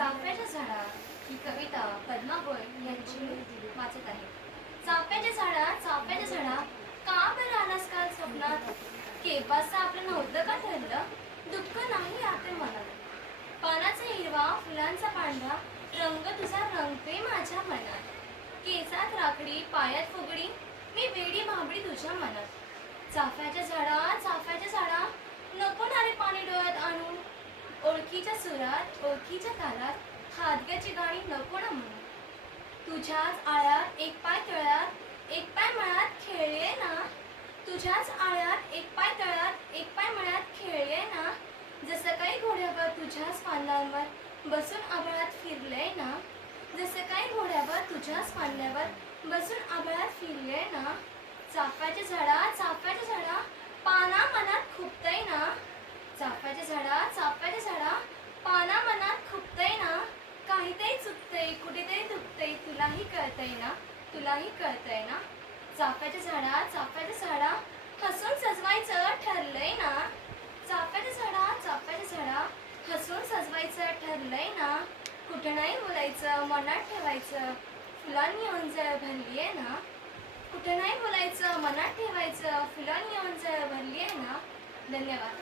चाफ्याच्या झाडा ही कविता पद्मा गोयल यांची मी वाचत आहे. चाफ्याच्या झाडा का बरं आलास काल स्वप्नात? केव्हाचं आपलं नव्हतं का ठरलं? दुःख नाही आता मनात. पानाचा हिरवा फुलांचा पांढरा रंग तुझा रंगते माझ्या मनात. केसात राखडी पायात फुगडी मी वेडी भाबडी तुझ्या मनात. चाफ्याच्या झाडा नको ना रे पाणी डोळ्यात आणून. ओळखीच्या सुरात ओळखीच्या तालात हादग्याची गाणी नको ना म्हणून. तुझ्याच आळ्यात एक पाय तळ्यात एक पाय मळ्यात खेळले ना. तुझ्याच आळ्यात एक पाय तळ्यात एक पाय मळ्यात खेळले ना. जसं काही घोड्यावर तुझ्याच पांड्यांवर बसून आभाळात फिरले ना. जसं काही घोड्यावर तुझ्याच पांड्यावर बसून आभाळात फिरले ना. चाफ्याच्या झाडा पाना मनात खुपतय ना. चाफ्याच्या झाडा पाना मनात खुपतय ना. काहीतरी चुकतंय कुठेतरी दुखतंय तुलाही कळतंय ना. चाफ्याच्या झाडा हसून सजवायचं ठरलंय ना. चाफ्याच्या झाडा हसून सजवायचं ठरलंय ना. कुठं नाही बोलायचं मनात ठेवायचं फुलांनी ओंजळ भरलीये ना. कुठं नाही बोलायचं मनात ठेवायचं फुलांनी ओंजळ भरलीये ना. धन्यवाद.